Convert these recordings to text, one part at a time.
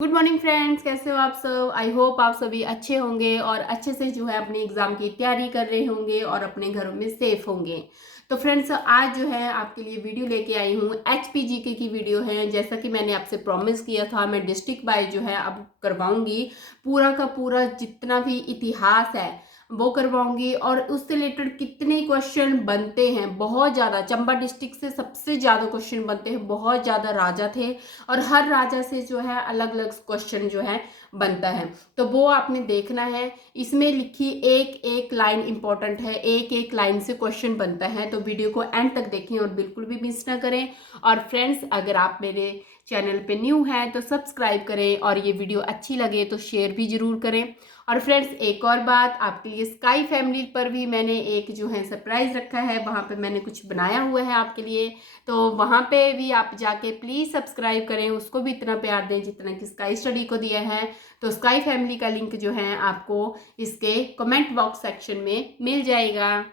Good morning friends, कैसे हो आप सब। आई होप आप सभी अच्छे होंगे और अच्छे से जो है अपने एग्जाम की तैयारी कर रहे होंगे और अपने घरों में सेफ होंगे। तो फ्रेंड्स, आज जो है आपके लिए वीडियो लेके आई हूँ। HPGK की वीडियो है। जैसा कि मैंने आपसे प्रॉमिस किया था, मैं डिस्ट्रिक्ट वाइज जो है अब करवाऊंगी। पूरा का पूरा जितना भी इतिहास है वो करवाऊंगी और उससे रिलेटेड कितने क्वेश्चन बनते हैं, बहुत ज़्यादा। चंबा डिस्ट्रिक्ट से सबसे ज़्यादा क्वेश्चन बनते हैं, बहुत ज़्यादा राजा थे और हर राजा से जो है अलग अलग क्वेश्चन जो है बनता है। तो वो आपने देखना है। इसमें लिखी एक एक लाइन इंपॉर्टेंट है, एक एक लाइन से क्वेश्चन बनता है। तो वीडियो को एंड तक देखें और बिल्कुल भी मिस ना करें। और फ्रेंड्स, अगर आप मेरे चैनल पे न्यू हैं तो सब्सक्राइब करें और ये वीडियो अच्छी लगे तो शेयर भी जरूर करें। और फ्रेंड्स, एक और बात आपके लिए, स्काई फैमिली पर भी मैंने एक जो है सरप्राइज रखा है। वहाँ पे मैंने कुछ बनाया हुआ है आपके लिए, तो वहाँ पे भी आप जाके प्लीज़ सब्सक्राइब करें। उसको भी इतना प्यार दें जितना कि स्काई स्टडी को दिया है। तो स्काई फैमिली का लिंक जो है आपको इसके कमेंट बॉक्स सेक्शन में मिल जाएगा।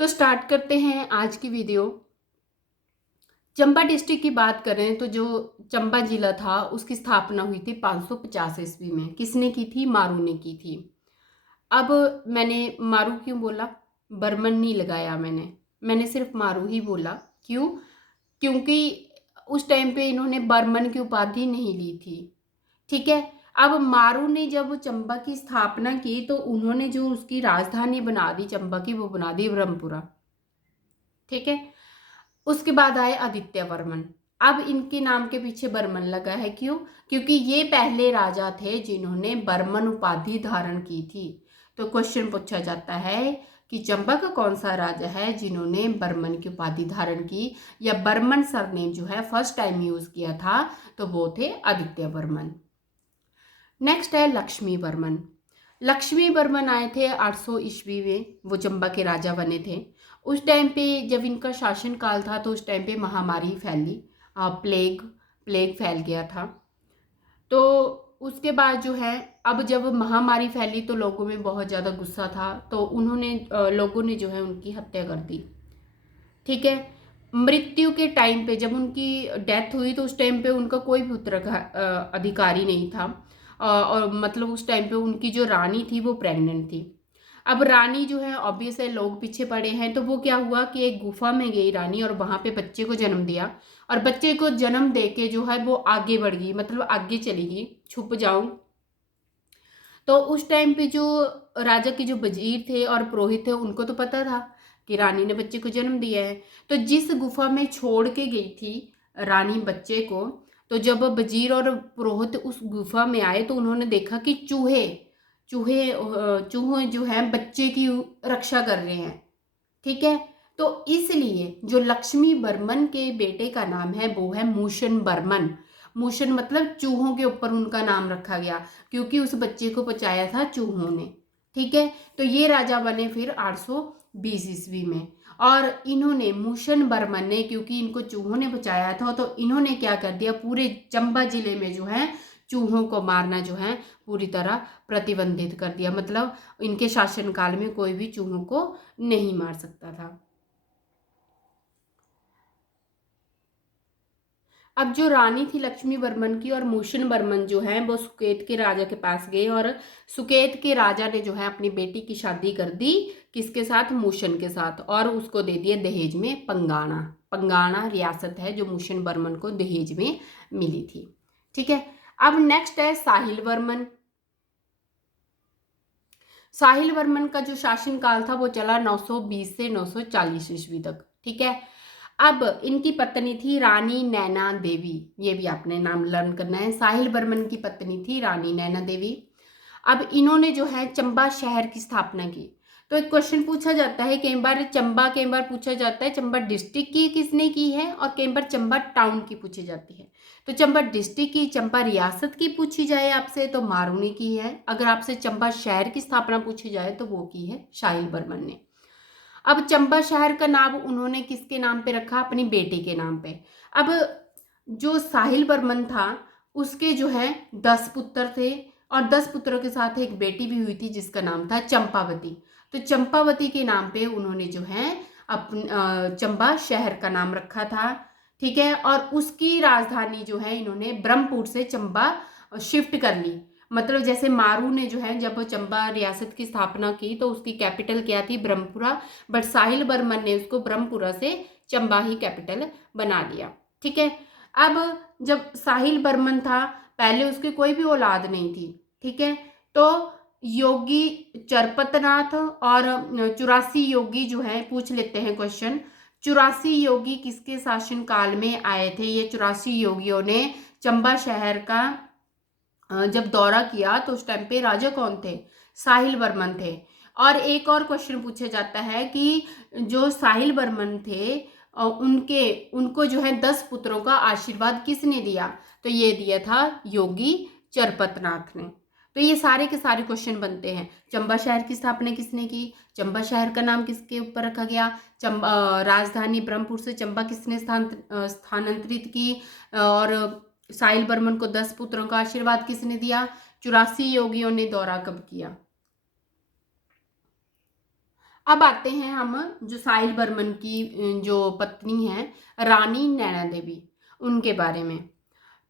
तो स्टार्ट करते हैं आज की वीडियो। चंबा डिस्ट्रिक्ट की बात करें तो जो चंबा जिला था उसकी स्थापना हुई थी 550 ईस्वी में। किसने की थी? मारू ने की थी। अब मैंने मारू क्यों बोला, बर्मन नहीं लगाया मैंने सिर्फ मारू ही बोला। क्यों? क्योंकि उस टाइम पे इन्होंने बर्मन की उपाधि नहीं ली थी। ठीक है। अब मारू ने जब चंबा की स्थापना की तो उन्होंने जो उसकी राजधानी बना दी चंबा की, वो बना दी ब्रह्मपुरा। ठीक है। उसके बाद आए आदित्य वर्मन। अब इनके नाम के पीछे बर्मन लगा है। क्यों? क्योंकि ये पहले राजा थे जिन्होंने बर्मन उपाधि धारण की थी। तो क्वेश्चन पूछा जाता है कि चंबा का कौन सा राजा है जिन्होंने बर्मन की उपाधि धारण की या बर्मन सरनेम जो है फर्स्ट टाइम यूज किया था, तो वो थे आदित्य वर्मन। नेक्स्ट है लक्ष्मी वर्मन। लक्ष्मी वर्मन आए थे 800 ईस्वी में। वो चंबा के राजा बने थे। उस टाइम पे जब इनका शासन काल था तो उस टाइम पे महामारी फैली, प्लेग प्लेग फैल गया था। तो उसके बाद जो है, अब जब महामारी फैली तो लोगों में बहुत ज़्यादा गुस्सा था, तो उन्होंने लोगों ने जो है उनकी हत्या कर दी। ठीक है। मृत्यु के टाइम पे जब उनकी डेथ हुई तो उस टाइम पे उनका कोई भी अधिकारी नहीं था। और मतलब उस टाइम पे उनकी जो रानी थी वो प्रेग्नेंट थी। अब रानी जो है, ऑब्वियस है लोग पीछे पड़े हैं, तो वो क्या हुआ कि एक गुफा में गई रानी और वहां पे बच्चे को जन्म दिया। और बच्चे को जन्म दे के जो है वो आगे बढ़ गई, मतलब आगे चली गई, छुप जाऊं। तो उस टाइम पे जो राजा के जो वजीर थे और पुरोहित थे उनको तो पता था कि रानी ने बच्चे को जन्म दिया है। तो जिस गुफा में छोड़ के गई थी रानी बच्चे को, तो जब वजीर और पुरोहित उस गुफा में आए तो उन्होंने देखा कि चूहे चूहे चूहे जो है बच्चे की रक्षा कर रहे हैं। ठीक है। तो इसलिए जो लक्ष्मी बर्मन के बेटे का नाम है वो है मूशन बर्मन। मूशन मतलब चूहों के ऊपर उनका नाम रखा गया, क्योंकि उस बच्चे को बचाया था चूहों ने। ठीक है। तो ये राजा बने फिर 820 ईस्वी में। और इन्होंने, मूशन बर्मन ने, क्योंकि इनको चूहों ने बचाया था, तो इन्होंने क्या कर दिया, पूरे चंबा जिले में जो है चूहों को मारना जो है पूरी तरह प्रतिबंधित कर दिया। मतलब इनके शासनकाल में कोई भी चूहों को नहीं मार सकता था। अब जो रानी थी लक्ष्मी वर्मन की और मूशन वर्मन जो है वो सुकेत के राजा के पास गए और सुकेत के राजा ने जो है अपनी बेटी की शादी कर दी। किसके साथ? मूशन के साथ। और उसको दे दिया दहेज में पंगाणा। पंगाणा रियासत है जो मूशन वर्मन को दहेज में मिली थी। ठीक है। अब नेक्स्ट है साहिल वर्मन। साहिल वर्मन का जो शासन काल था वो चला 920 से 940 ईस्वी तक। ठीक है। अब इनकी पत्नी थी रानी नैना देवी। ये भी आपने नाम लर्न करना है। साहिल वर्मन की पत्नी थी रानी नैना देवी। अब इन्होंने जो है चंबा शहर की स्थापना की। तो एक क्वेश्चन पूछा जाता है कई बार चंबा, कई बार पूछा जाता है चंबा डिस्ट्रिक्ट की किसने की है, और कई बार चंबा टाउन की पूछी जाती है। तो चंबा डिस्ट्रिक्ट की, चंबा रियासत की पूछी जाए आपसे तो मारू ने की है। अगर आपसे चंबा शहर की स्थापना पूछी जाए तो वो की है साहिल वर्मन ने। अब चंबा शहर का नाम उन्होंने किसके नाम पे रखा? अपनी बेटी के नाम पे। अब जो साहिल वर्मन था उसके जो है 10 पुत्र थे और 10 पुत्रों के साथ एक बेटी भी हुई थी जिसका नाम था चंपावती। तो चंपावती के नाम पे उन्होंने जो है चंबा शहर का नाम रखा था। ठीक है। और उसकी राजधानी जो है इन्होंने ब्रह्मपुर से चंबा शिफ्ट कर ली। मतलब जैसे मारू ने जो है जब चंबा रियासत की स्थापना की तो उसकी कैपिटल क्या थी, ब्रह्मपुरा, बट साहिल बर्मन ने उसको ब्रह्मपुरा से चंबा ही कैपिटल बना लिया। ठीक है। अब जब साहिल बर्मन था, पहले उसकी कोई भी औलाद नहीं थी। ठीक है। तो योगी चरपतनाथ और 84 योगी जो है, पूछ लेते हैं क्वेश्चन, 84 योगी किसके शासन काल में आए थे? ये 84 योगियों ने चंबा शहर का जब दौरा किया तो उस टाइम पे राजा कौन थे? साहिल बर्मन थे। और एक और क्वेश्चन पूछा जाता है कि जो साहिल बर्मन थे उनको जो है 10 पुत्रों का आशीर्वाद किसने दिया? तो ये दिया था योगी चरपतनाथ ने। तो ये सारे के सारे क्वेश्चन बनते हैं। चंबा शहर की स्थापना किसने की? चंबा शहर का नाम किसके ऊपर रखा गया? चंबा राजधानी ब्रह्मपुर से चंबा किसने स्थानांतरित की? और साहिल बर्मन को 10 पुत्रों का आशीर्वाद किसने दिया? 84 योगियों ने दौरा कब किया? अब आते हैं हम जो साहिल बर्मन की जो पत्नी है रानी नैना देवी, उनके बारे में।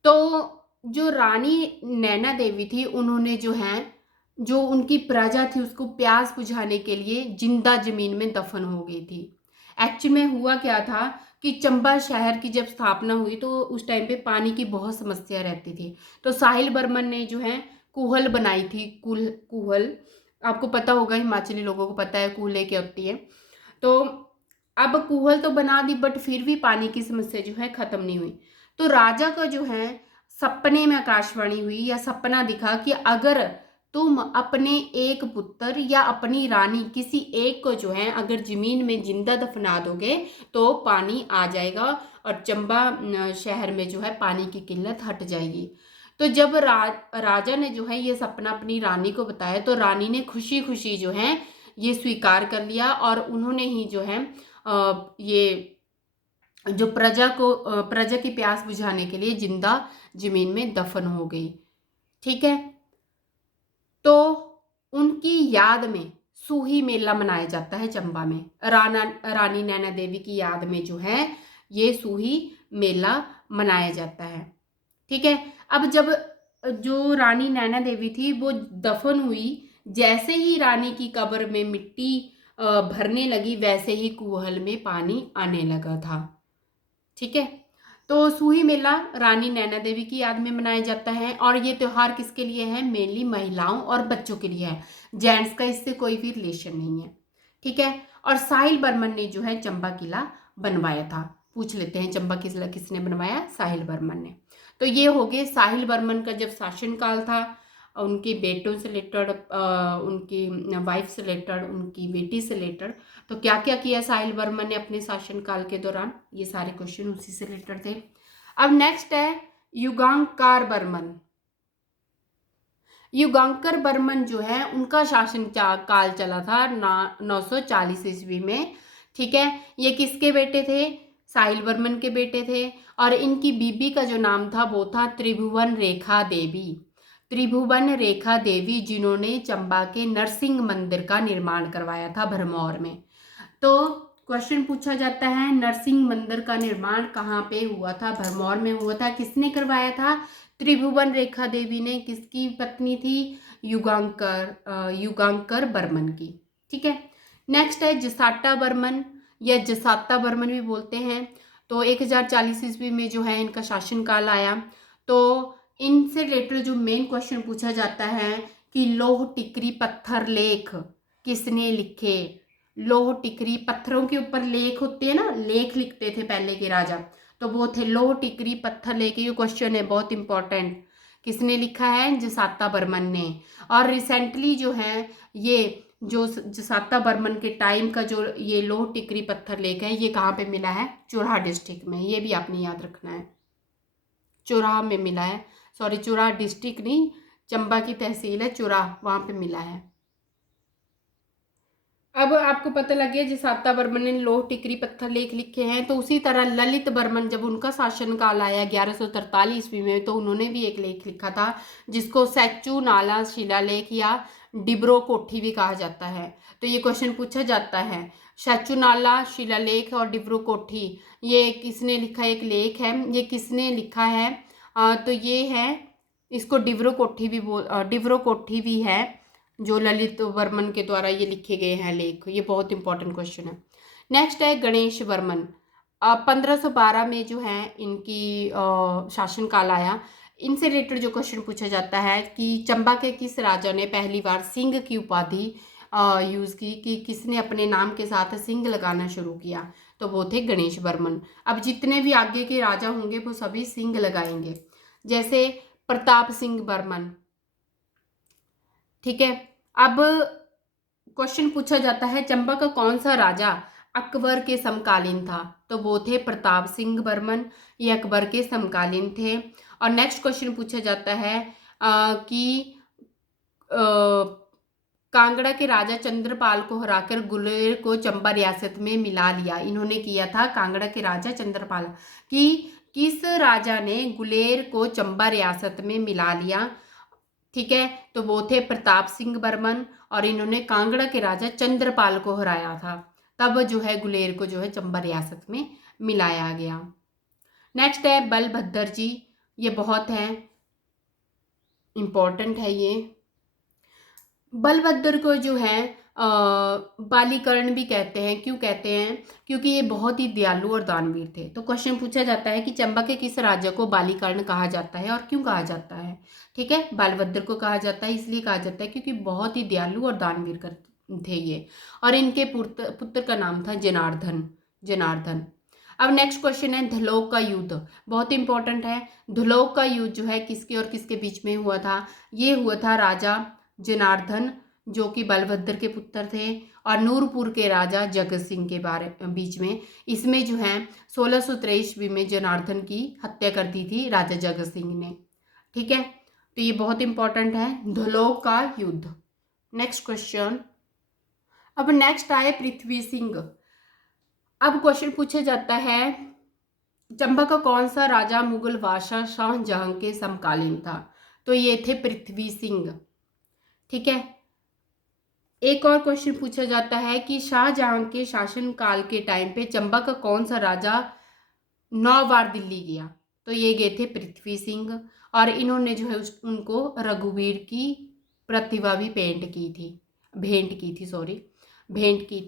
तो जो रानी नैना देवी थी, उन्होंने जो है जो उनकी प्रजा थी उसको प्यास बुझाने के लिए जिंदा जमीन में दफन हो गई थी। एक्चुअली में हुआ क्या था कि चंबा शहर की जब स्थापना हुई तो उस टाइम पे पानी की बहुत समस्या रहती थी। तो साहिल बर्मन ने जो है कुहल बनाई थी। कुहल आपको पता होगा, हिमाचली लोगों को पता है कुहले क्या होती है। तो अब कुहल तो बना दी, बट फिर भी पानी की समस्या जो है खत्म नहीं हुई। तो राजा का जो है सपने में आकाशवाणी हुई या सपना दिखा कि अगर तुम अपने एक पुत्र या अपनी रानी किसी एक को जो है अगर जमीन में जिंदा दफना दोगे तो पानी आ जाएगा और चंबा शहर में जो है पानी की किल्लत हट जाएगी। तो जब राजा ने जो है ये सपना अपनी रानी को बताया तो रानी ने खुशी खुशी जो है ये स्वीकार कर लिया और उन्होंने ही जो है ये जो प्रजा की प्यास बुझाने के लिए जिंदा जमीन में दफन हो गई। ठीक है। तो उनकी याद में सूही मेला मनाया जाता है चंबा में। रानी नैना देवी की याद में जो है ये सूही मेला मनाया जाता है। ठीक है। अब जब जो रानी नैना देवी थी वो दफन हुई, जैसे ही रानी की कब्र में मिट्टी भरने लगी वैसे ही कुहल में पानी आने लगा था। ठीक है। तो सूही मेला रानी नैना देवी की याद में मनाया जाता है और ये त्योहार किसके लिए है? मेनली महिलाओं और बच्चों के लिए है। जेंट्स का इससे कोई भी रिलेशन नहीं है। ठीक है। और साहिल बर्मन ने जो है चंबा किला बनवाया था। पूछ लेते हैं चंबा किला किसने बनवाया? साहिल बर्मन ने। तो ये हो गए साहिल बर्मन का जब शासनकाल था, उनके बेटों से रिलेटेड, उनकी वाइफ से रिलेटेड, उनकी बेटी से रिलेटेड। तो क्या क्या किया साहिल बर्मन ने अपने शासनकाल के दौरान, ये सारे क्वेश्चन उसी से रिलेटेड थे। अब नेक्स्ट है युगांकर बर्मन। युगांकर बर्मन जो है उनका शासन काल चला था 940 ईस्वी में। ठीक है। ये किसके बेटे थे? साहिल बर्मन के बेटे थे। और इनकी बीबी का जो नाम था वो था त्रिभुवन रेखा देवी। त्रिभुवन रेखा देवी जिन्होंने चंबा के नरसिंह मंदिर का निर्माण करवाया था भरमौर में। तो क्वेश्चन पूछा जाता है नरसिंह मंदिर का निर्माण कहाँ पे हुआ था? भरमौर में हुआ था। किसने करवाया था? त्रिभुवन रेखा देवी ने। किसकी पत्नी थी? युगांकर बर्मन की। ठीक है। नेक्स्ट है जसाटा बर्मन या जसाता बर्मन भी बोलते हैं। तो 1040 ईस्वी में जो है इनका शासनकाल आया। तो इनसे रिलेटेड जो मेन क्वेश्चन पूछा जाता है कि लोह टिकरी पत्थर लेख किसने लिखे? लोह टिकरी पत्थरों के ऊपर लेख होते हैं ना, लेख लिखते थे पहले के राजा, तो वो थे लोह टिकरी पत्थर लेख। ये क्वेश्चन है बहुत इंपॉर्टेंट। किसने लिखा है? जसाता बर्मन ने। और रिसेंटली जो है ये जो जसाता बर्मन के टाइम का जो ये लोह टिकरी पत्थर लेख है ये कहाँ पे मिला है? चोराह डिस्ट्रिक्ट में। ये भी आपने याद रखना है, चोराह में मिला है। सॉरी, चोराह डिस्ट्रिक्ट नहीं, चंबा की तहसील है चोराह, वहां पे मिला है। अब आपको पता लग गया जसाता बर्मन ने लोह टिकरी पत्थर लेख लिखे हैं। तो उसी तरह ललित बर्मन जब उनका शासनकाल आया 1143 ईस्वी में तो उन्होंने भी एक लेख लिखा था जिसको सैचू नाला शिलालेख या डिब्रो कोठी भी कहा जाता है। तो ये क्वेश्चन पूछा जाता है सैचू नाला शिलालेख और डिब्रो कोठी ये किसने लिखा? एक लेख है, ये किसने लिखा है? तो ये है इसको डिवरो कोठी भी है, जो ललित वर्मन के द्वारा ये लिखे गए हैं लेख। ये बहुत इंपॉर्टेंट क्वेश्चन है। नेक्स्ट है गणेश वर्मन। 1512 में जो है इनकी शासनकाल आया। इनसे रिलेटेड जो क्वेश्चन पूछा जाता है कि चंबा के किस राजा ने पहली बार सिंह की उपाधि यूज की, कि किसने अपने नाम के साथ सिंह लगाना शुरू किया, तो वो थे गणेश वर्मन। अब जितने भी आगे के राजा होंगे वो सभी सिंह लगाएंगे, जैसे प्रताप सिंह बर्मन। ठीक है। अब क्वेश्चन पूछा जाता है चंबा का कौन सा राजा अकबर के समकालीन था, तो वो थे प्रताप सिंह बर्मन। ये अकबर के समकालीन थे। और नेक्स्ट क्वेश्चन पूछा जाता है कि कांगड़ा के राजा चंद्रपाल को हराकर गुलेर को चंबा रियासत में मिला लिया। इन्होंने किया था कांगड़ा के राजा चंद्रपाल कि किस राजा ने गुलेर को चंबा रियासत में मिला लिया। ठीक है, तो वो थे प्रताप सिंह बर्मन, और इन्होंने कांगड़ा के राजा चंद्रपाल को हराया था। तब जो है गुलेर को जो है चंबा रियासत में मिलाया गया। नेक्स्ट है बलभद्र जी। ये बहुत है इंपॉर्टेंट है। ये बलभद्र को जो है बालीकर्ण भी कहते हैं। क्यों कहते हैं? क्योंकि ये बहुत ही दयालु और दानवीर थे। तो क्वेश्चन पूछा जाता है कि चंबा के किस राजा को बालीकर्ण कहा जाता है और क्यों कहा जाता है। ठीक है, बालभद्र को कहा जाता है इसलिए कहा जाता है क्योंकि बहुत ही दयालु और दानवीर थे ये, और इनके पुत्र का नाम था जनार्दन। जनार्दन। अब नेक्स्ट क्वेश्चन है धलोक का युद्ध। बहुत इंपॉर्टेंट है। धलोक का युद्ध जो है किसके और किसके बीच में हुआ था? ये हुआ था राजा जनार्दन, जो कि बलभद्र के पुत्र थे, और नूरपुर के राजा जगत सिंह के बीच में। इसमें जो है 1623 ईस्वी में जनार्दन की हत्या कर दी थी राजा जगत सिंह ने। ठीक है, तो ये बहुत इंपॉर्टेंट है धलोक का युद्ध। Next question. अब नेक्स्ट आए पृथ्वी सिंह। अब क्वेश्चन पूछा जाता है चंबा का कौन सा राजा मुगल बादशाह शाहजहां के समकालीन था, तो ये थे पृथ्वी सिंह। ठीक है, एक और क्वेश्चन पूछा जाता है कि शाहजहां के शासनकाल के टाइम पे चंबा का कौन सा राजा 9 बार दिल्ली गया, तो ये गए थे पृथ्वी सिंह, और इन्होंने जो है उनको रघुवीर की प्रतिभा भी भेंट की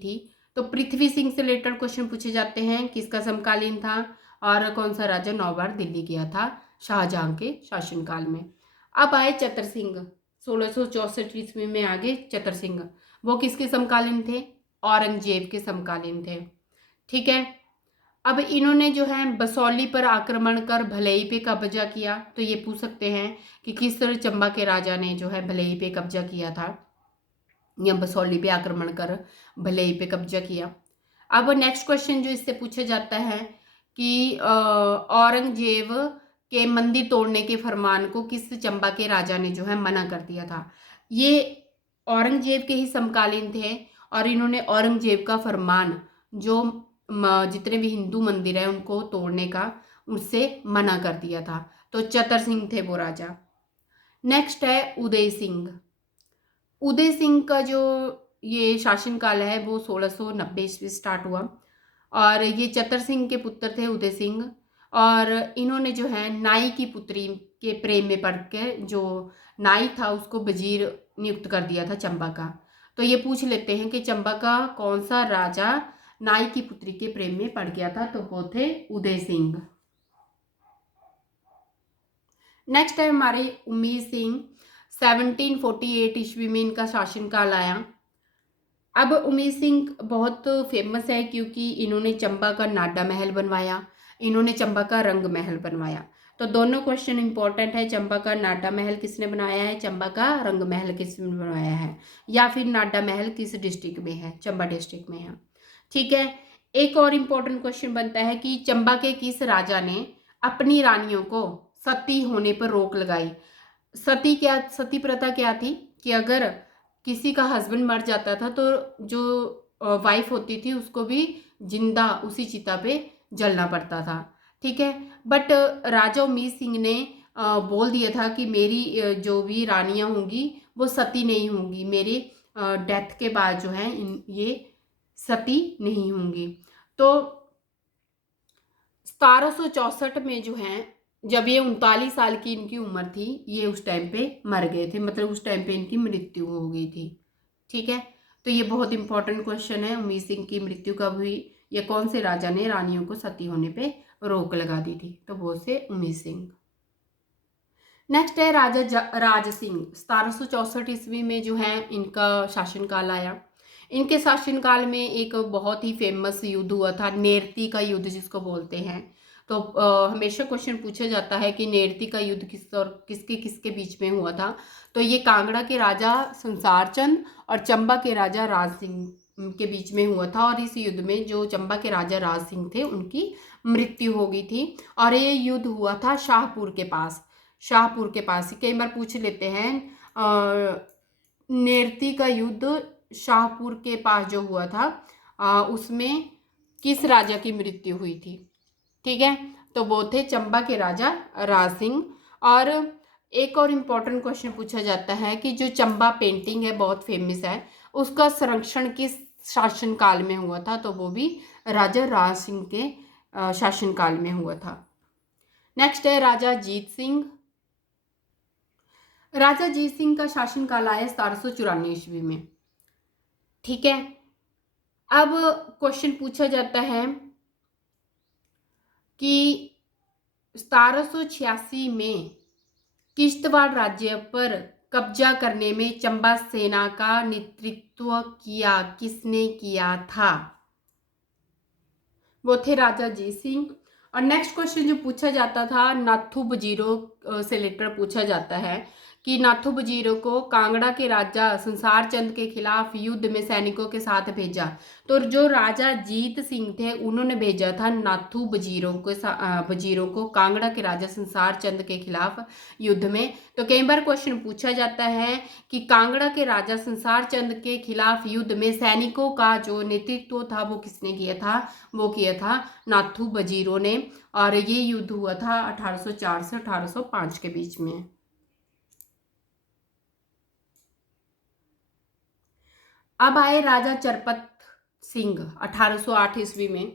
थी। तो पृथ्वी सिंह से रिलेटेड क्वेश्चन पूछे जाते हैं किसका समकालीन था और कौन सा राजा 9 बार दिल्ली गया था शाहजहां के शासनकाल में। अब आए चतर सिंह। 1664 ईस्वी में आगे चतर सिंह, वो किसके समकालीन थे? औरंगजेब के समकालीन थे। ठीक है, अब इन्होंने जो है बसौली पर आक्रमण कर भलई पे कब्जा किया, तो ये पूछ सकते हैं कि किस तरह चंबा के राजा ने जो है भलई पे कब्जा किया था, या बसौली पे आक्रमण कर भलई पे कब्जा किया। अब नेक्स्ट क्वेश्चन जो इससे पूछा जाता है कि औरंगजेब के मंदिर तोड़ने के फरमान को किस चंबा के राजा ने जो है मना कर दिया था। ये औरंगजेब के ही समकालीन थे, और इन्होंने औरंगजेब का फरमान जो जितने भी हिंदू मंदिर है उनको तोड़ने का उससे मना कर दिया था। तो चतर सिंह थे वो राजा। नेक्स्ट है उदय सिंह। उदय सिंह का जो ये शासनकाल है वो 1690 ईस्वी स्टार्ट हुआ, और ये चतर सिंह के पुत्र थे उदय सिंह, और इन्होंने जो है नाई की पुत्री के प्रेम में पड़ के जो नाई था उसको वजीर नियुक्त कर दिया था चंबा का। तो ये पूछ लेते हैं कि चंबा का कौन सा राजा नाई की पुत्री के प्रेम में पड़ गया था, तो वो थे उदय सिंह। नेक्स्ट है हमारे उम्मीद सिंह। 1748 ईस्वी में इनका शासनकाल आया। अब उम्मीद सिंह बहुत फेमस है क्योंकि इन्होंने चंबा का नाडा महल बनवाया, इन्होंने चंबा का रंग महल बनवाया। तो दोनों क्वेश्चन इंपॉर्टेंट है। चंबा का नाडा महल किसने बनाया है, चंबा का रंग महल किसने बनवाया है, या फिर नाडा महल किस डिस्ट्रिक्ट में है, चंबा डिस्ट्रिक्ट में है। ठीक है, एक और इम्पोर्टेंट क्वेश्चन बनता है कि चंबा के किस राजा ने अपनी रानियों को सती होने पर रोक लगाई। सती प्रथा क्या थी कि अगर किसी का हस्बैंड मर जाता था तो जो वाइफ होती थी उसको भी जिंदा उसी चिता पे जलना पड़ता था। ठीक है, बट राजा उम्मीद सिंह ने बोल दिया था कि मेरी जो भी रानियां होंगी वो सती नहीं होंगी, मेरे डेथ के बाद जो है ये सती नहीं होंगी। तो 1764 में जो है जब ये 39 साल की इनकी उम्र थी, ये उस टाइम पे मर गए थे, मतलब उस टाइम पे इनकी मृत्यु हो गई थी। ठीक है, तो ये बहुत इंपॉर्टेंट क्वेश्चन है। उम्मीद सिंह की मृत्यु कब हुई, या कौन से राजा ने रानियों को सती होने पे रोक लगा दी थी, तो वो से उम्मीद सिंह। नेक्स्ट है राज सिंह। 1764 ईस्वी में जो है इनका शासनकाल आया। इनके शासनकाल में एक बहुत ही फेमस युद्ध हुआ था, नेरती का युद्ध जिसको बोलते हैं। तो हमेशा क्वेश्चन पूछा जाता है कि नेरती का युद्ध किस और किसके किसके बीच में हुआ था। तो ये कांगड़ा के राजा संसार चंद और चंबा के राजा राज सिंह के बीच में हुआ था। और इस युद्ध में जो चंबा के राजा राज सिंह थे उनकी मृत्यु हो गई थी। और ये युद्ध हुआ था शाहपुर के पास। शाहपुर के पास ही कई बार पूछ लेते हैं। नेरती का युद्ध शाहपुर के पास जो हुआ था, उसमें किस राजा की मृत्यु हुई थी। ठीक है, तो वो थे चंबा के राजा राज सिंह। और एक और इम्पोर्टेंट क्वेश्चन पूछा जाता है कि जो चंबा पेंटिंग है बहुत फेमस है, उसका संरक्षण किस शासनकाल में हुआ था, तो वो भी राजा राज सिंह के शासनकाल में हुआ था। नेक्स्ट है राजा जीत सिंह। राजा जीत सिंह का शासनकाल आया 1794 ईस्वी में। ठीक है, अब क्वेश्चन पूछा जाता है कि 1786 में किश्तवाड़ राज्य पर कब्जा करने में चंबा सेना का नेतृत्व किया किसने किया था, वो थे राजा जीत सिंह। और नेक्स्ट क्वेश्चन जो पूछा जाता था, नाथू बजीरो से लेकर पूछा जाता है कि नाथू बजीरो को कांगड़ा के राजा संसार चंद के खिलाफ युद्ध में सैनिकों के साथ भेजा। तो जो राजा जीत सिंह थे उन्होंने भेजा था नाथू बजीरो को कांगड़ा के राजा संसार चंद के खिलाफ युद्ध में। तो कई बार क्वेश्चन पूछा जाता है कि कांगड़ा के राजा संसार चंद के खिलाफ युद्ध में सैनिकों का जो नेतृत्व था वो किसने किया था, वो किया था नाथू बजीरो ने। और ये युद्ध हुआ था 1804 से 1805 के बीच में। अब आए राजा चरपत सिंह 1808 ईस्वी में।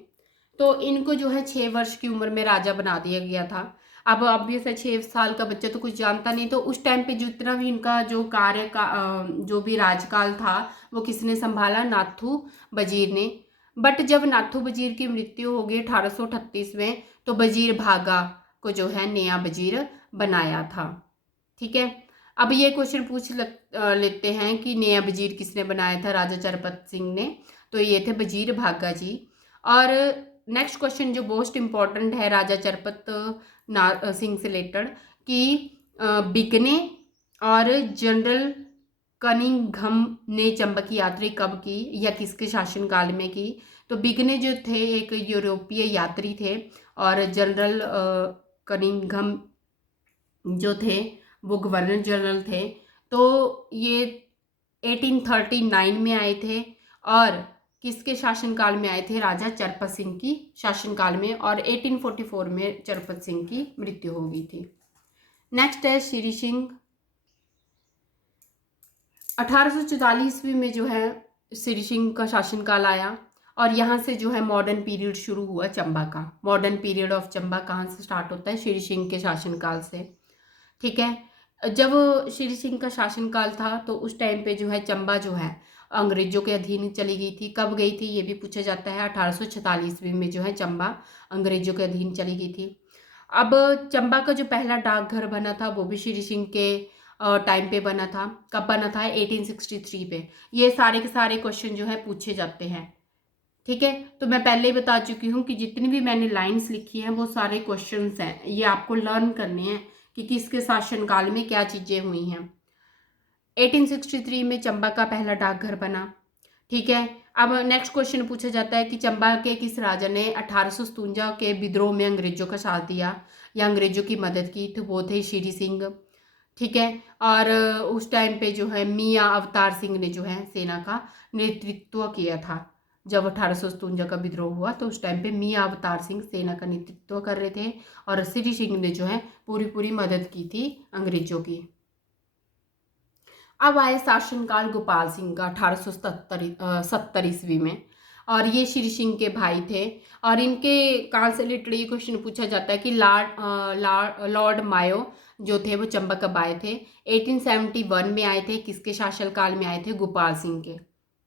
तो इनको जो है 6 वर्ष की उम्र में राजा बना दिया गया था। अब ऑब्वियस है 6 साल का बच्चा तो कुछ जानता नहीं, तो उस टाइम पे जितना भी इनका जो कार्य का जो भी राजकाल था वो किसने संभाला, नाथू वजीर ने। बट जब नाथू वजीर की मृत्यु हो गई 1838 में, तो वजीर भागा को जो है नया वजीर बनाया था। ठीक है, अब ये क्वेश्चन लेते हैं कि नया वजीर किसने बनाया था राजा चरपत सिंह ने, तो ये थे वजीर भागा जी। और नेक्स्ट क्वेश्चन जो मोस्ट इम्पॉर्टेंट है राजा चरपत सिंह से रिलेटेड कि बिकने और जनरल कनिंघम ने चंबा की यात्रा कब की या किसके शासनकाल में की। तो बिकने जो थे एक यूरोपीय यात्री थे, और जनरल कनिंघम जो थे वो गवर्नर जनरल थे। तो ये 1839 में आए थे, और किसके शासनकाल में आए थे, राजा चरपत सिंह की शासनकाल में। और 1844 में चरपत सिंह की मृत्यु हो गई थी। नेक्स्ट है श्री सिंह। 1844 ईस्वी में जो है श्री सिंह का शासनकाल आया, और यहाँ से जो है मॉडर्न पीरियड शुरू हुआ चंबा का। मॉडर्न पीरियड ऑफ चंबा कहाँ से स्टार्ट होता है, श्री सिंह के शासनकाल से। ठीक है, जब श्री सिंह का शासनकाल था तो उस टाइम पे जो है चंबा जो है अंग्रेजों के अधीन चली गई थी। कब गई थी ये भी पूछा जाता है। 1846 ईस्वी में जो है चंबा अंग्रेजों के अधीन चली गई थी। अब चंबा का जो पहला डाकघर बना था वो भी श्री सिंह के टाइम पे बना था। कब बना था, 1863 पे। ये सारे के सारे क्वेश्चन जो है पूछे जाते हैं। ठीक है, तो मैं पहले ही बता चुकी हूँ कि जितनी भी मैंने लाइंस लिखी हैं वो सारे क्वेश्चंस हैं, ये आपको लर्न करने हैं कि किसके शासनकाल में क्या चीज़ें हुई हैं। 1863 में चंबा का पहला डाकघर बना। ठीक है, अब नेक्स्ट क्वेश्चन पूछा जाता है कि चंबा के किस राजा ने 1857 के विद्रोह में अंग्रेजों का साथ दिया या अंग्रेजों की मदद की, तो वो थे श्री सिंह। ठीक है, और उस टाइम पे जो है मियाँ अवतार सिंह ने जो है सेना का नेतृत्व किया था। जब 1857 का विद्रोह हुआ तो उस टाइम पे मियाँ अवतार सिंह सेना का नेतृत्व कर रहे थे, और श्री सिंह ने जो है पूरी मदद की थी अंग्रेजों की। अब आए शासनकाल गोपाल सिंह का 1870 ईस्वी में। और ये श्री सिंह के भाई थे। और इनके कहाँ से रिलेटेड ये क्वेश्चन पूछा जाता है कि लॉर्ड मायो जो थे वो चंबा कब आए थे। 1871 में आए थे। किसके शासनकाल में आए थे? गोपाल सिंह के।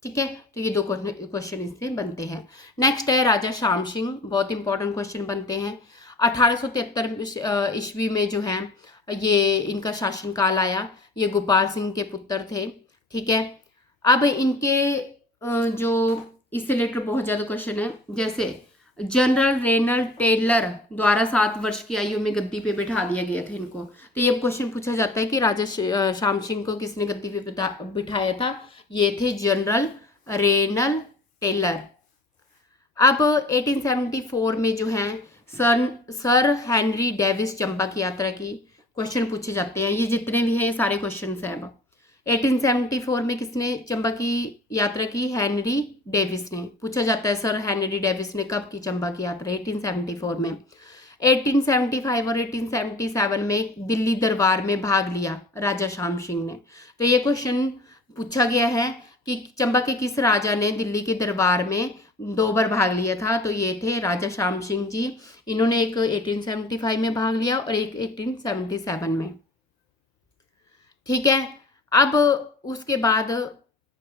ठीक है, तो ये दो क्वेश्चन इससे बनते हैं। नेक्स्ट है राजा श्याम सिंह, बहुत इंपॉर्टेंट क्वेश्चन बनते हैं। 1873 ईस्वी में जो है ये इनका शासनकाल आया। ये गोपाल सिंह के पुत्र थे। ठीक है, अब इनके जो इससे रिलेटेड बहुत ज़्यादा क्वेश्चन है, जैसे जनरल रेनल टेलर द्वारा 7 वर्ष की आयु में गद्दी पे बैठा दिया गया था इनको। तो ये क्वेश्चन पूछा जाता है कि राजा श्याम सिंह को किसने गद्दी पे बिठाया था? ये थे जनरल रेनल टेलर। अब 1874 में जो है सर हेनरी डेविस चंबा की यात्रा की। क्वेश्चन पूछे जाते हैं, ये जितने भी हैं सारे क्वेश्चन हैं। अब 1874 में किसने चंबा की यात्रा की? हेनरी डेविस ने। पूछा जाता है सर हेनरी डेविस ने कब की चंबा की यात्रा? 1874 में। 1875 और 1877 में दिल्ली दरबार में भाग लिया राजा श्याम सिंह ने। तो ये क्वेश्चन पूछा गया है कि चंबा के किस राजा ने दिल्ली के दरबार में 2 बार भाग लिया था? तो ये थे राजा श्याम सिंह जी। इन्होंने एक 1875 में भाग लिया और एक 1877 में। ठीक है, अब उसके बाद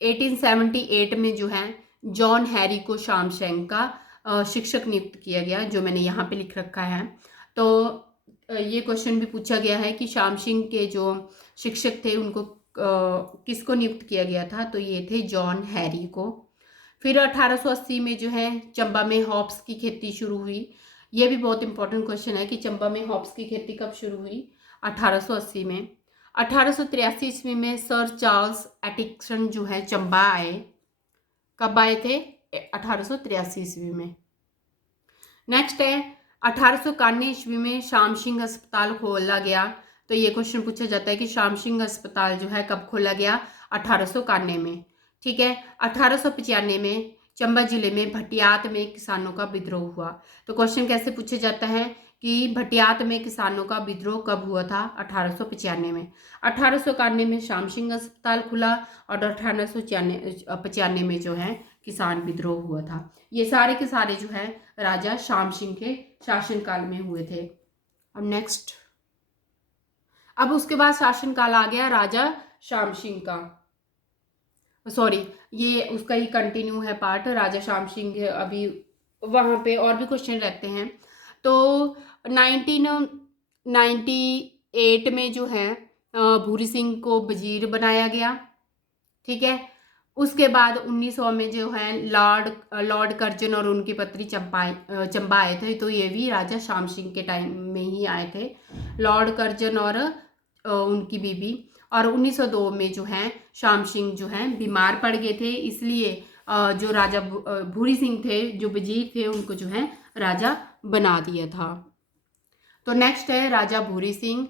1878 में जो है जॉन हैरी को श्याम सिंह का शिक्षक नियुक्त किया गया, जो मैंने यहाँ पे लिख रखा है। तो ये क्वेश्चन भी पूछा गया है कि श्याम सिंह के जो शिक्षक थे उनको किसको नियुक्त किया गया था? तो ये थे जॉन हैरी को। फिर 1880 में जो है चंबा में हॉप्स की खेती शुरू हुई। ये भी बहुत इंपॉर्टेंट क्वेश्चन है कि चंबा में हॉप्स की खेती कब शुरू हुई? 1880 में। 1883 ईस्वी में सर चार्ल्स एटिक्सन जो है चंबा आए। कब आए थे? 1883 ईस्वी में। नेक्स्ट है 1891 ईस्वी में श्याम सिंह अस्पताल खोला गया। तो ये क्वेश्चन पूछा जाता है कि श्याम सिंह अस्पताल जो है कब खोला गया? 1891 में। ठीक है, 1895 में चंबा जिले में भटियात में किसानों का विद्रोह हुआ। तो क्वेश्चन कैसे पूछा जाता है कि भटियात में किसानों का विद्रोह कब हुआ था? 1895 में। 1891 में श्याम सिंह अस्पताल खुला और 1895 में जो है किसान विद्रोह हुआ था। ये सारे के सारे जो है राजा श्याम सिंह के शासनकाल में हुए थे। अब नेक्स्ट, अब उसके बाद शासनकाल आ गया राजा श्याम सिंह का। सॉरी, ये उसका ही कंटिन्यू है पार्ट। राजा श्याम सिंह अभी वहाँ पे और भी क्वेश्चन रहते हैं। तो 1998 में जो है भूरी सिंह को वजीर बनाया गया। ठीक है, उसके बाद 1900 में जो है लॉर्ड कर्जन और उनकी पत्नी चंबा आए थे। तो ये भी राजा श्याम सिंह के टाइम में ही आए थे, लॉर्ड कर्जन और उनकी बीबी। और 1902 में जो है श्याम सिंह जो है बीमार पड़ गए थे, इसलिए जो राजा भूरी सिंह थे जो वजीर थे उनको जो है राजा बना दिया था। तो नेक्स्ट है राजा भूरी सिंह।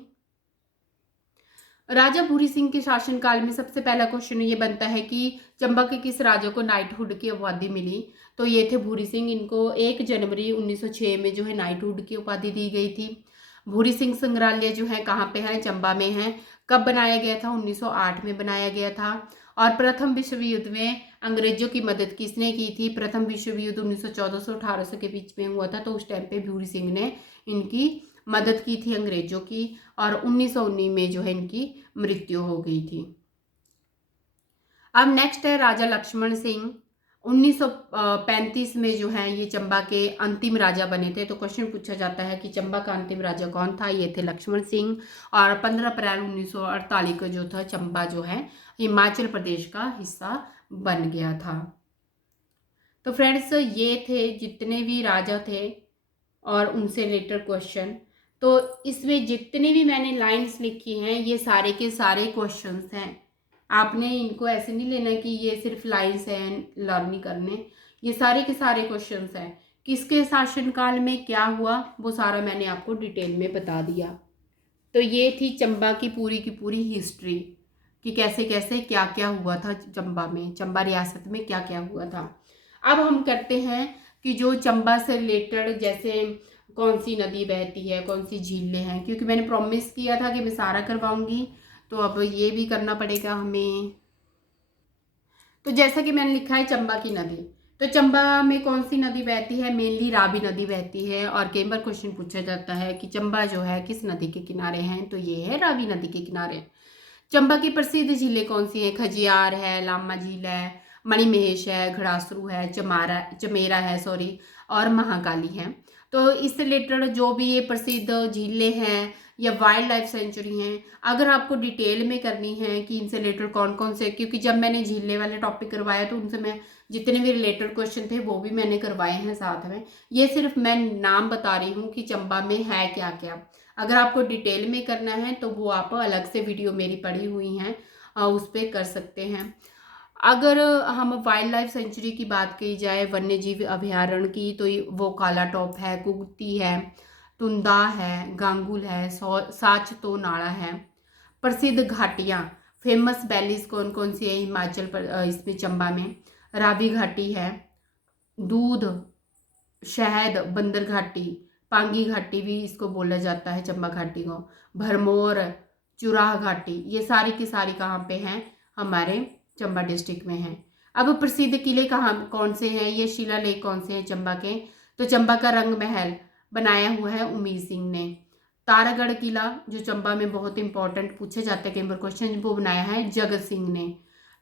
राजा भूरी सिंह के शासनकाल में सबसे पहला क्वेश्चन ये बनता है कि चंबा के किस राजा को नाइटहुड की उपाधि मिली? तो ये थे भूरी सिंह। इनको 1 जनवरी 1906 में जो है नाइटहुड की उपाधि दी गई थी। भूरी सिंह संग्रहालय जो है कहाँ पे है? चंबा में है। कब बनाया गया था? 1908 में बनाया गया था। और प्रथम विश्व युद्ध में अंग्रेजों की मदद किसने की थी? प्रथम विश्व युद्ध 1914 से 1800 के बीच में हुआ था। तो उस टाइम पे भूरी सिंह ने इनकी मदद की थी अंग्रेजों की, और 1919 में जो है इनकी मृत्यु हो गई थी। अब नेक्स्ट है राजा लक्ष्मण सिंह। 1935 में जो है ये चंबा के अंतिम राजा बने थे। तो क्वेश्चन पूछा जाता है कि चंबा का अंतिम राजा कौन था? ये थे लक्ष्मण सिंह। और 15 अप्रैल 1948 को जो था चंबा जो है हिमाचल प्रदेश का हिस्सा बन गया था। तो फ्रेंड्स, ये थे जितने भी राजा थे और उनसे रिलेटेड क्वेश्चन। तो इसमें जितने भी मैंने लाइंस लिखी हैं ये सारे के सारे क्वेश्चंस हैं। आपने इनको ऐसे नहीं लेना कि ये सिर्फ लाइंस हैं लर्न नहीं करने, ये सारे के सारे क्वेश्चंस हैं। किसके शासनकाल में क्या हुआ वो सारा मैंने आपको डिटेल में बता दिया। तो ये थी चंबा की पूरी हिस्ट्री कि कैसे कैसे क्या क्या हुआ था चंबा में, चंबा रियासत में क्या क्या हुआ था। अब हम करते हैं कि जो चंबा से रिलेटेड जैसे कौन सी नदी बहती है, कौन सी झीलें हैं, क्योंकि मैंने प्रॉमिस किया था कि मैं सारा करवाऊंगी, तो अब ये भी करना पड़ेगा हमें। तो जैसा कि मैंने लिखा है चंबा की नदी, तो चंबा में कौन सी नदी बहती है? मेनली रावी नदी बहती है। और कई बार क्वेश्चन पूछा जाता है कि चंबा जो है किस नदी के किनारे हैं, तो ये है रावी नदी के किनारे। चंबा की प्रसिद्ध झीलें कौन सी हैं? खजियार है, लामा झील है, मणिमहेश है, घड़ासरू है, चमेरा है सॉरी, और महाकाली है। तो इससे रिलेटेड जो भी ये प्रसिद्ध झीलें हैं या वाइल्ड लाइफ सेंचुरी हैं, अगर आपको डिटेल में करनी है कि इनसे रिलेटेड कौन कौन से, क्योंकि जब मैंने झीलें वाले टॉपिक करवाया तो उनसे मैं जितने भी रिलेटेड क्वेश्चन थे वो भी मैंने करवाए हैं साथ में। ये सिर्फ मैं नाम बता रही हूँ कि चंबा में है क्या क्या। अगर आपको डिटेल में करना है तो वो आप अलग से वीडियो मेरी पड़ी हुई हैं, उस पर कर सकते हैं। अगर हम वाइल्ड लाइफ सेंचुरी की बात की जाए, वन्य जीव अभयारण्य की, तो वो काला टॉप है, कुगती है, तुंदा है, गांगुल है, साच तो नाड़ा है। प्रसिद्ध घाटियाँ, फेमस वैलीज कौन कौन सी है हिमाचल पर, इसमें चंबा में? रावी घाटी है, दूध, शहद, बंदर घाटी, पांगी घाटी भी इसको बोला जाता है चंबा घाटी को, भरमौर, चुराह घाटी, ये सारी की सारी कहाँ पे हैं? हमारे चंबा डिस्ट्रिक्ट में हैं। अब प्रसिद्ध किले कहाँ कौन से हैं? ये शिलालेख कौन से हैं चंबा के? तो चंबा का रंग महल बनाया हुआ है उमीर सिंह ने। तारागढ़ किला जो चंबा में बहुत इंपॉर्टेंट पूछे जाते हैं कई बार क्वेश्चन, वो बनाया है जगत सिंह ने।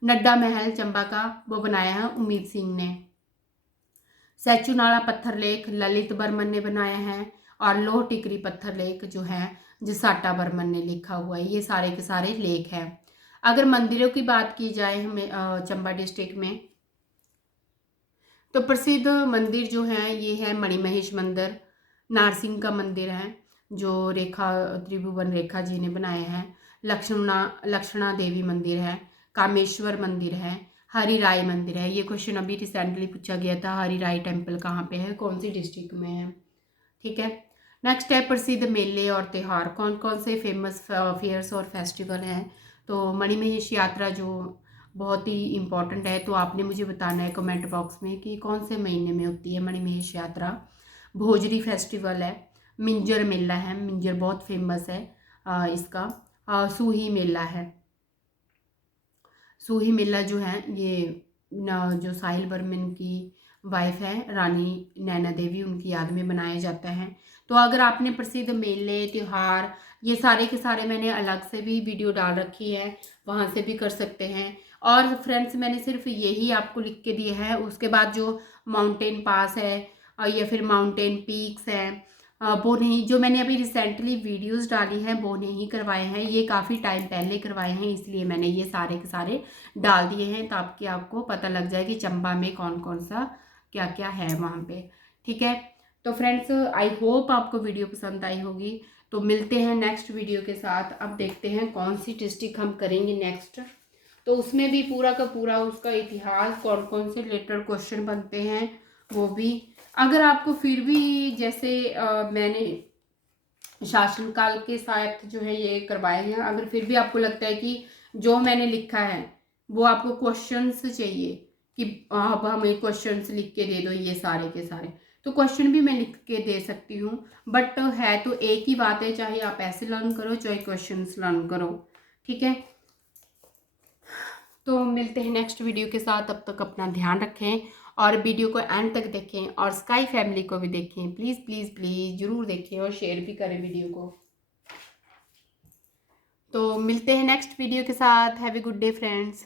नड्डा महल चंबा का वो बनाया है उमीर सिंह ने। सैचुनाड़ा पत्थर लेख ललित बर्मन ने बनाया है। और लोह टिकरी पत्थर लेख जो है जसाटा बर्मन ने लिखा हुआ है। ये सारे के सारे लेख हैं। अगर मंदिरों की बात की जाए हमें चंबा डिस्ट्रिक्ट में, तो प्रसिद्ध मंदिर जो है ये है मणिमहेश मंदिर, नारसिंह का मंदिर है जो रेखा त्रिभुवन रेखा जी ने बनाया है। लक्ष्मणा देवी मंदिर है, कामेश्वर मंदिर है, हरि राय मंदिर है। ये क्वेश्चन अभी रिसेंटली पूछा गया था, हरि राय टेम्पल कहाँ पे है, कौन सी डिस्ट्रिक्ट में है, ठीक है। नेक्स्ट है प्रसिद्ध मेले और त्यौहार, कौन कौन से फेमस फेयर्स और फेस्टिवल हैं? तो मणिमहेश यात्रा जो बहुत ही इम्पॉर्टेंट है, तो आपने मुझे बताना है कमेंट बॉक्स में कि कौन से महीने में होती है मणिमहेश यात्रा। भोजरी फेस्टिवल है, मिंजर मेला है, मिंजर बहुत फेमस है इसका। सूही मेला है, सूही मेला जो है ये जो साहिल बर्मन की वाइफ है रानी नैना देवी, उनकी याद में बनाया जाता है। तो अगर आपने प्रसिद्ध मेले त्यौहार ये सारे के सारे मैंने अलग से भी वीडियो डाल रखी है, वहाँ से भी कर सकते हैं। और फ्रेंड्स मैंने सिर्फ यही आपको लिख के दिया है, उसके बाद जो माउंटेन पास है या फिर माउंटेन पीक्स हैं वो नहीं, जो मैंने अभी रिसेंटली वीडियोस डाली हैं वो नहीं करवाए हैं, ये काफ़ी टाइम पहले करवाए हैं, इसलिए मैंने ये सारे के सारे डाल दिए हैं ताकि आपको पता लग जाए कि चंबा में कौन कौन सा क्या क्या है वहाँ पे, ठीक है। तो फ्रेंड्स आई होप आपको वीडियो पसंद आई होगी। तो मिलते हैं नेक्स्ट वीडियो के साथ। अब देखते हैं कौन सी डिस्ट्रिक्ट हम करेंगे नेक्स्ट, तो उसमें भी पूरा का पूरा उसका इतिहास कौन कौन से रिलेटेड क्वेश्चन बनते हैं वो भी। अगर आपको फिर भी जैसे मैंने शासनकाल के साथ जो है ये करवाए हैं, अगर फिर भी आपको लगता है कि जो मैंने लिखा है वो आपको क्वेश्चंस चाहिए कि आप हमें क्वेश्चंस लिख के दे दो ये सारे के सारे, तो क्वेश्चन भी मैं लिख के दे सकती हूँ। बट है तो एक ही बात है, चाहे आप ऐसे लर्न करो चाहे क्वेश्चंस लर्न करो, ठीक है। तो मिलते हैं नेक्स्ट वीडियो के साथ, तब तक अपना ध्यान रखें और वीडियो को एंड तक देखें और स्काई फैमिली को भी देखें, प्लीज़ प्लीज़ प्लीज़ ज़रूर देखें और शेयर भी करें वीडियो को। तो मिलते हैं नेक्स्ट वीडियो के साथ। Have a good day friends.